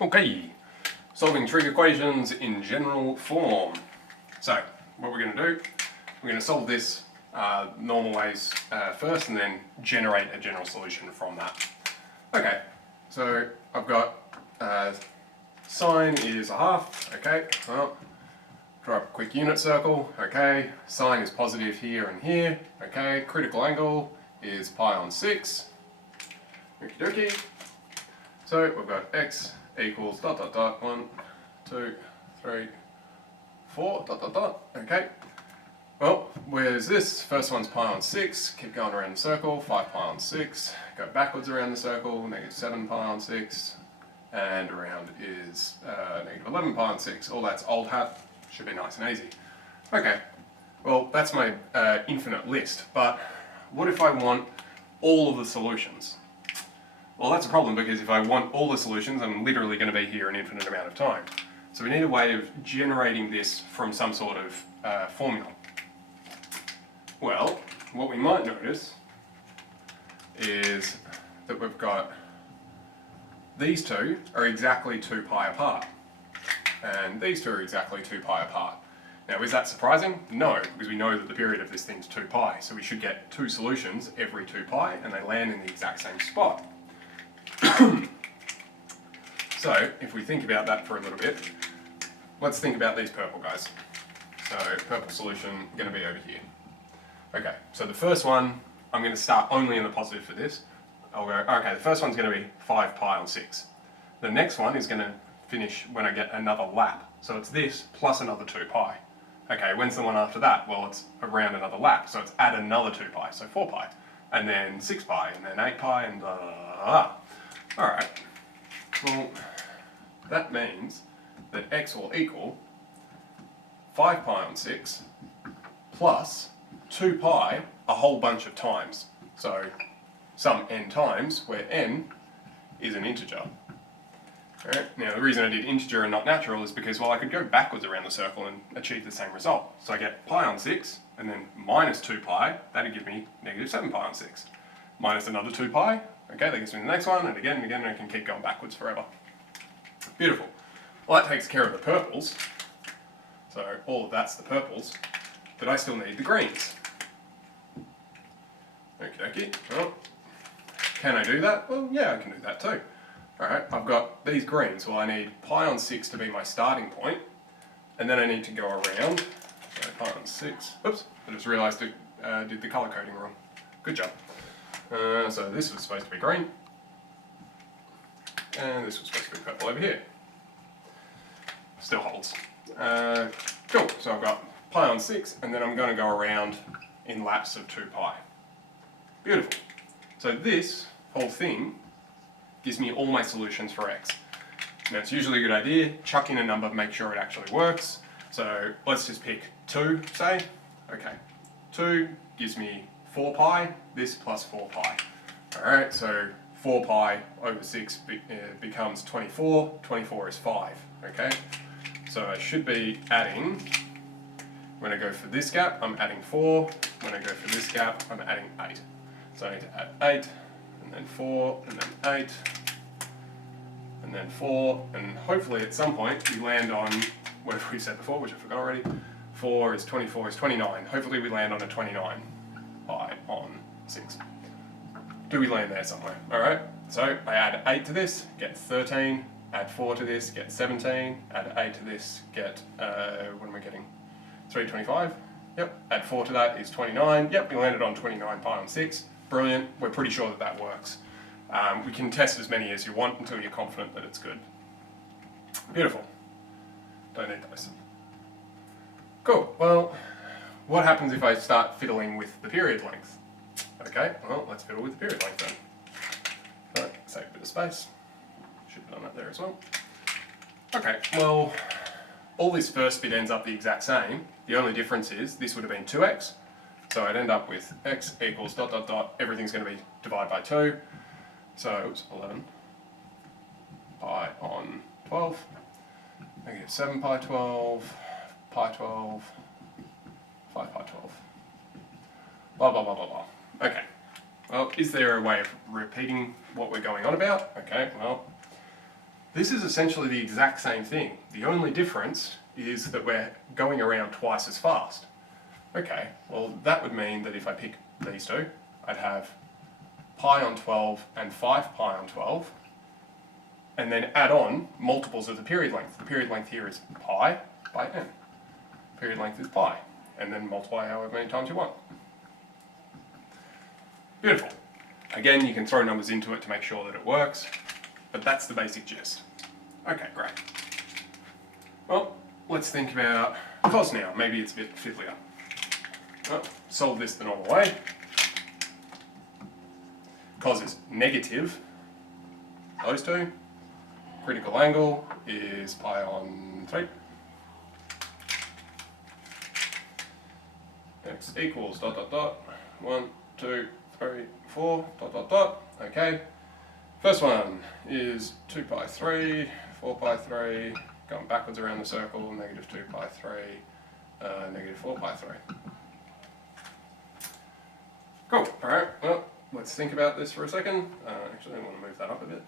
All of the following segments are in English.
Okay, solving trig equations in general form. So, what we're going to do, we're going to solve this normal ways first and then generate a general solution from that. Okay, so I've got sine is a half, okay, well, draw up a quick unit circle, okay, sine is positive here and here, okay, critical angle is pi on 6, okie dokie. So we've got x equals ... 1, 2, 3, 4, ... okay. Well, where's this? First one's pi on 6, keep going around the circle, 5 pi on 6, go backwards around the circle, negative 7 pi on 6, and around is negative 11 pi on 6. All that's old hat, should be nice and easy. Okay, well that's my infinite list, but what if I want all of the solutions? Well, that's a problem because if I want all the solutions, I'm literally going to be here an infinite amount of time. So we need a way of generating this from some sort of formula. Well, what we might notice is that we've got these two are exactly 2 pi apart, and these two are exactly 2 pi apart. Now, is that surprising? No, because we know that the period of this thing's 2 pi, so we should get two solutions every 2 pi, and they land in the exact same spot. So, if we think about that for a little bit, let's think about these purple guys. So, purple solution going to be over here. Okay, so the first one, I'm going to start only in the positive for this. I'll go, okay, the first one's going to be 5 pi on 6. The next one is going to finish when I get another lap. So it's this plus another 2 pi. Okay, when's the one after that? Well, it's around another lap, so it's add another 2 pi, so 4 pi. And then 6 pi, and then 8 pi, and Alright, well, that means that x will equal 5 pi on 6 plus 2 pi a whole bunch of times. So some n times, where n is an integer. Alright, now the reason I did integer and not natural is because, well, I could go backwards around the circle and achieve the same result. So I get pi on 6, and then minus 2 pi, that'd give me negative 7 pi on 6. Minus another 2 pi, okay, that gives me the next one, and again, and I can keep going backwards forever. Beautiful. Well, that takes care of the purples. So all of that's the purples, but I still need the greens. Okie dokie. Well, can I do that? Well, yeah, I can do that too. Alright, I've got these greens. Well, I need pi on 6 to be my starting point, and then I need to go around. So pi on 6. Oops, I just realised I did the colour coding wrong. Good job. So this was supposed to be green, and this was supposed to be purple over here. Still holds. Cool, so I've got pi on 6, and then I'm going to go around in laps of 2 pi. Beautiful. So this whole thing gives me all my solutions for x. Now it's usually a good idea, chuck in a number, make sure it actually works. So let's just pick 2, say. Okay, 2 gives me 4 pi, this plus 4 pi. Alright, so 4 pi over 6 becomes 24, 24 is 5, okay? So I should be adding, when I go for this gap, I'm adding 4, when I go for this gap, I'm adding 8. So I need to add 8, and then 4, and then 8, and then 4, and hopefully at some point we land on, whatever we said before, which I forgot already, 4 is 24 is 29. Hopefully we land on a 29 pi on 6. Do we land there somewhere? Alright, so I add 8 to this, get 13, add 4 to this, get 17, add 8 to this, get, what am I getting? 325? Yep, add 4 to that is 29. Yep, we landed on 29 pi on 6. Brilliant, we're pretty sure that that works. We can test as many as you want until you're confident that it's good. Beautiful. Don't need those. Cool, well, what happens if I start fiddling with the period length? Okay, well, let's fiddle with the period length then. Right, save a bit of space. Should have done that there as well. Okay, well, all this first bit ends up the exact same. The only difference is this would have been 2x. So I'd end up with x equals ... everything's going to be divided by 2. So, oops, 11 pi on 12. Negative 7 pi 12, pi 12, 5 pi 12. Blah, blah, blah, blah, blah. Okay. Well, is there a way of repeating what we're going on about? Okay, well, This is essentially the exact same thing. The only difference is that we're going around twice as fast. Okay, well that would mean that if I pick these two, I'd have pi on 12 and 5 pi on 12, and then add on multiples of the period length. The period length here is pi by n. Period length is pi, and then multiply however many times you want. Beautiful. Again, you can throw numbers into it to make sure that it works, but that's the basic gist. Okay, great. Well, let's think about cos now. Maybe it's a bit fiddlier. Well, solve this the normal way. Cos is negative, those two. Critical angle is pi on 3. X equals ... 1, 2, 3, 4, ... Okay. First one is 2 pi 3, 4 pi 3, going backwards around the circle, negative 2 pi 3, negative 4 pi 3. Cool, alright, well, let's think about this for a second. Actually, I want to move that up a bit.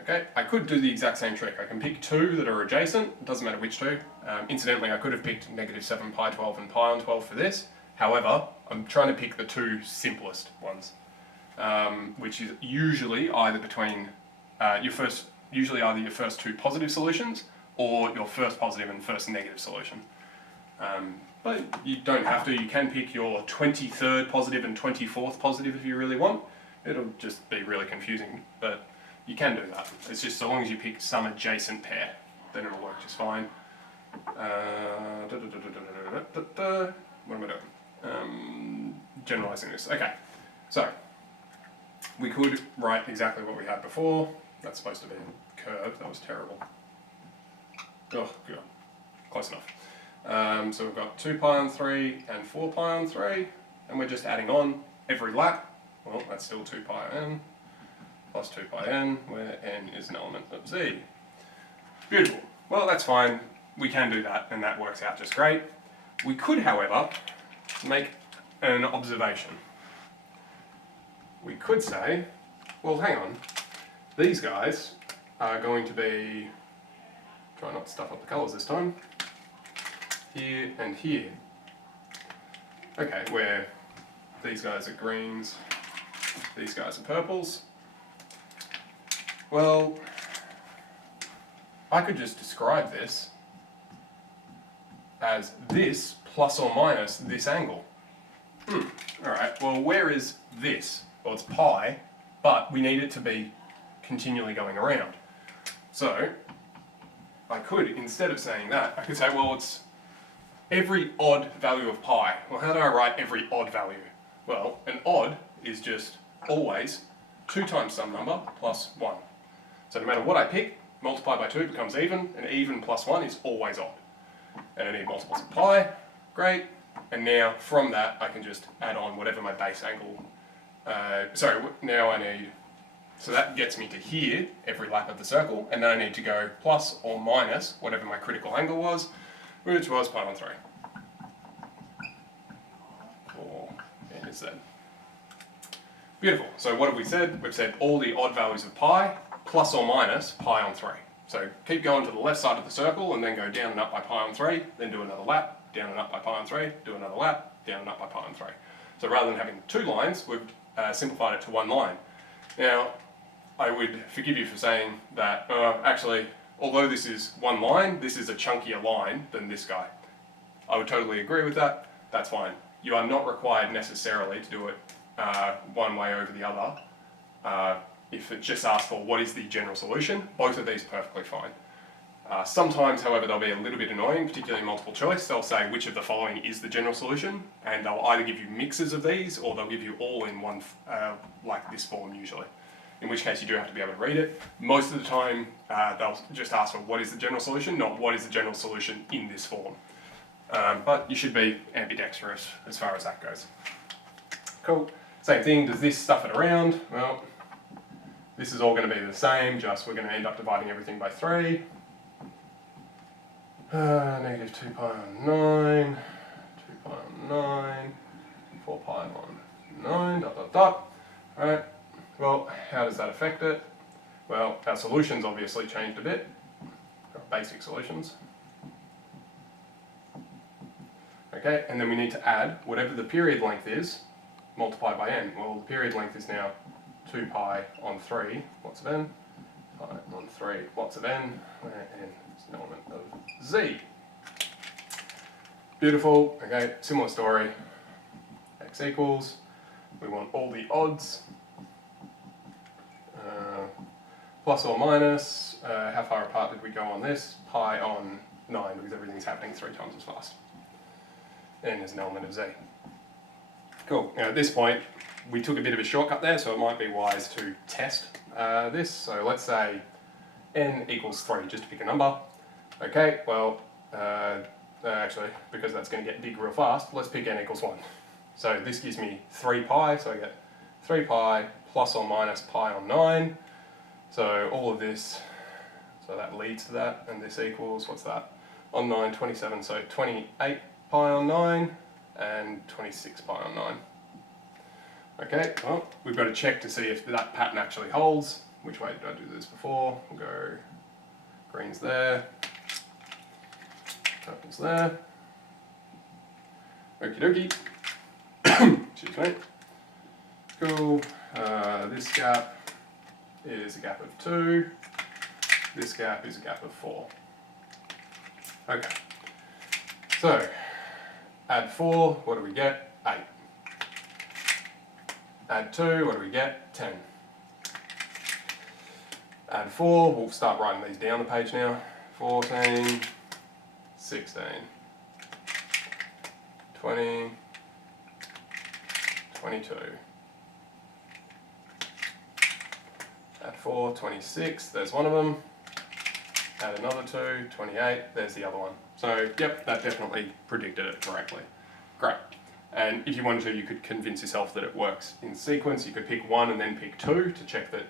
Okay, I could do the exact same trick. I can pick two that are adjacent, it doesn't matter which two. Incidentally, I could have picked negative 7 pi 12 and pi on 12 for this. However, I'm trying to pick the two simplest ones, which is usually either between usually either your first two positive solutions or your first positive and first negative solution. But you don't have to. You can pick your 23rd positive and 24th positive if you really want. It'll just be really confusing, but you can do that. It's just so long as you pick some adjacent pair, then it'll work just fine. What am I doing? Generalizing this. Okay, so we could write exactly what we had before. That's supposed to be a curve. That was terrible. Oh, good. Close enough. So we've got 2 pi on 3 and 4 pi on 3, and we're just adding on every lap. Well, that's still 2 pi n plus 2 pi n, where n is an element of z. Beautiful. Well, that's fine. We can do that, and that works out just great. We could, however, make an observation. We could say, well, hang on, these guys are going to be, try not to stuff up the colours this time, here and here. Okay, where these guys are greens, these guys are purples. Well, I could just describe this as this plus or minus this angle. Alright, well where is this? Well, it's pi, but we need it to be continually going around. So, I could, instead of saying that, I could say, well, it's every odd value of pi. Well, how do I write every odd value? Well, an odd is just always 2 times some number plus 1. So no matter what I pick, multiply by 2 becomes even, and even plus 1 is always odd. And I need multiples of pi, great. And now from that I can just add on whatever my base angle, now I need, so that gets me to here every lap of the circle, and then I need to go plus or minus whatever my critical angle was, which was pi on 3. Or n is z. Beautiful. So what have we said? We've said all the odd values of pi plus or minus pi on 3. So keep going to the left side of the circle and then go down and up by pi on 3, then do another lap, down and up by pi on 3, do another lap, down and up by pi on 3. So rather than having 2 lines, we've simplified it to 1 line. Now, I would forgive you for saying that, actually, although this is 1 line, this is a chunkier line than this guy. I would totally agree with that. That's fine. You are not required necessarily to do it one way over the other. If it just asks for what is the general solution, both of these are perfectly fine. Sometimes, however, they'll be a little bit annoying, particularly in multiple choice. They'll say which of the following is the general solution, and they'll either give you mixes of these, or they'll give you all in one, like this form usually. In which case you do have to be able to read it. Most of the time, they'll just ask for what is the general solution, not what is the general solution in this form. But you should be ambidextrous as far as that goes. Cool. Same thing, does this stuff it around? Well, this is all going to be the same, just we're going to end up dividing everything by 3. Negative 2 pi on 9, 2 pi on 9, 4 pi on 9, ... Alright, well, how does that affect it? Well, our solutions obviously changed a bit. Our basic solutions. Okay, and then we need to add whatever the period length is, multiplied by n. Well, the period length is now 2 pi on 3 lots of n, pi on 3 lots of n, where n is an element of z. Beautiful. Okay, similar story. X equals, we want all the odds, plus or minus, how far apart did we go on this? Pi on 9, because everything's happening 3 times as fast. N is an element of z. Cool. Now at this point, we took a bit of a shortcut there, so it might be wise to test this. So let's say n equals 3, just to pick a number. Okay, well, actually, because that's going to get big real fast, let's pick n equals 1. So this gives me 3 pi, so I get 3 pi plus or minus pi on 9. So all of this, so that leads to that, and this equals, what's that? On 9, 27, so 28 pi on 9, and 26 pi on 9. Okay, well, we've got to check to see if that pattern actually holds. Which way did I do this before? We'll go green's there, purple's there. Okie dokie. Excuse me. Cool. This gap is a gap of 2. This gap is a gap of 4. Okay. So, add 4, what do we get? 8. Add 2, what do we get? 10. Add 4, we'll start writing these down the page now. 14, 16, 20, 22. Add 4, 26, there's one of them. Add another 2, 28, there's the other one. So, yep, that definitely predicted it correctly. Great. And if you wanted to, you could convince yourself that it works in sequence. You could pick 1 and then pick 2 to check that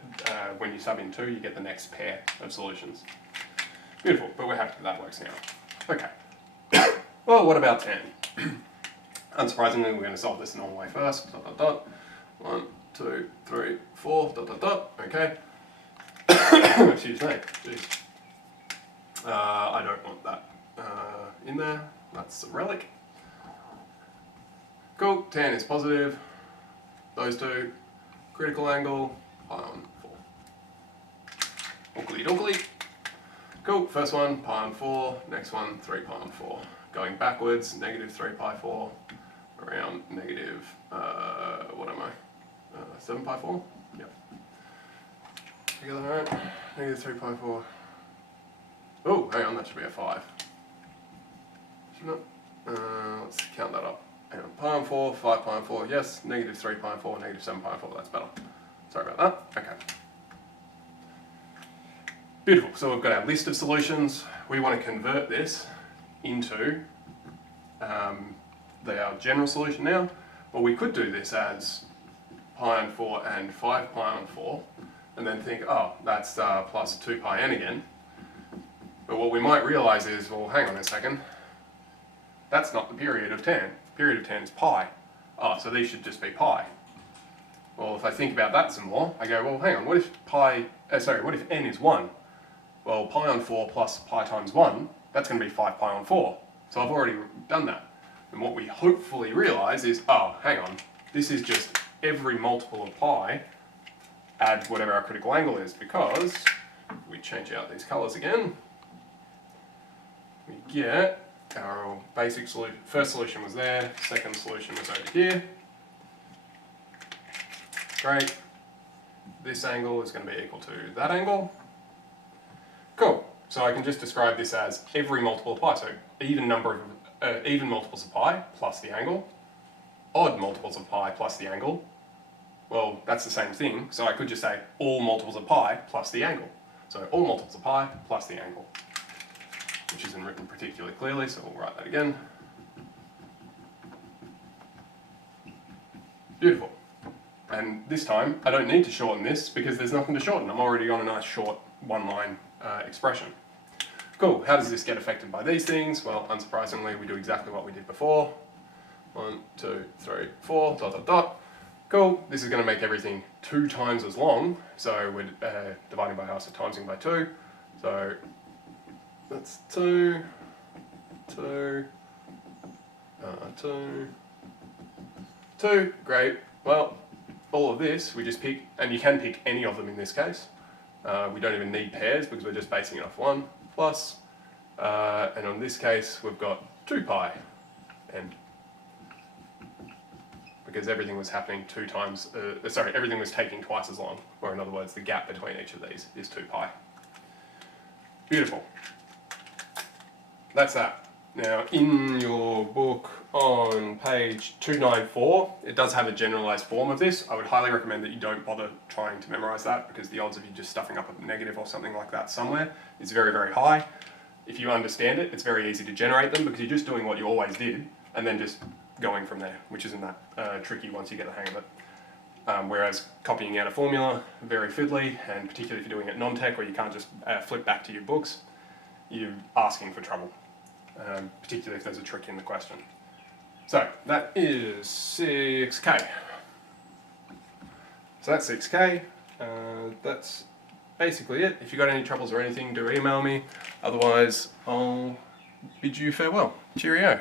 when you sub in 2, you get the next pair of solutions. Beautiful, but we're happy that works now. Okay. Well, what about 10? Unsurprisingly, we're going to solve this the normal way first. Dot, dot, dot. 1, 2, 3, 4, dot, dot, dot. Okay. Excuse me. Jeez. I don't want that in there. That's a relic. Cool. 10 is positive. Those two. Critical angle. Pi on 4. Oogly doogly. Cool. First one, pi on 4. Next one, 3 pi on 4. Going backwards, negative 3 pi 4. Around negative, what am I? 7 pi 4? Yep. Together, alright. Negative 3 pi 4. Oh, hang on, that should be a 5. Should not? Let's count that up. Hang on, pi on 4, 5 pi on 4, yes. Negative 3 pi on 4, negative 7 pi on 4, that's better. Sorry about that. Okay. Beautiful, so we've got our list of solutions. We want to convert this into our general solution now. Well, we could do this as pi on 4 and 5 pi on 4, and then think, oh, that's plus 2 pi n again. But what we might realise is, well, hang on a second, that's not the period of 10. Period of 10 is pi. Oh, so these should just be pi. Well, if I think about that some more, I go, well, hang on, what if what if n is 1? Well, pi on 4 plus pi times 1, that's going to be 5 pi on 4. So I've already done that. And what we hopefully realise is, oh, hang on, this is just every multiple of pi, add whatever our critical angle is, because if we change out these colours again, we get our basic solution. First solution was there, second solution was over here. Great. This angle is going to be equal to that angle. Cool. So I can just describe this as every multiple of pi, so even multiples of pi plus the angle, odd multiples of pi plus the angle. Well, that's the same thing, so I could just say all multiples of pi plus the angle. So all multiples of pi plus the angle, which isn't written particularly clearly, so we'll write that again. Beautiful. And this time, I don't need to shorten this because there's nothing to shorten. I'm already on a nice short one-line expression. Cool, how does this get affected by these things? Well, unsurprisingly, we do exactly what we did before. 1, 2, 3, 4, dot, dot, dot. Cool, this is going to make everything 2 times as long, so we're dividing by half, so timesing by 2. So that's 2, 2, 2, 2, great. Well, all of this we just pick, and you can pick any of them in this case. We don't even need pairs because we're just basing it off 1 plus, and on this case we've got 2 pi, and because everything was happening 2 times, everything was taking twice as long, or in other words, the gap between each of these is 2 pi. Beautiful. That's that. Now, in your book on page 294, it does have a generalised form of this. I would highly recommend that you don't bother trying to memorise that, because the odds of you just stuffing up a negative or something like that somewhere is very, very high. If you understand it, it's very easy to generate them, because you're just doing what you always did, and then just going from there, which isn't that tricky once you get the hang of it. Whereas copying out a formula, very fiddly, and particularly if you're doing it non-tech where you can't just flip back to your books, you're asking for trouble, particularly if there's a trick in the question. So that is 6k. So that's 6k. That's basically it. If you've got any troubles or anything, do email me. Otherwise, I'll bid you farewell. Cheerio.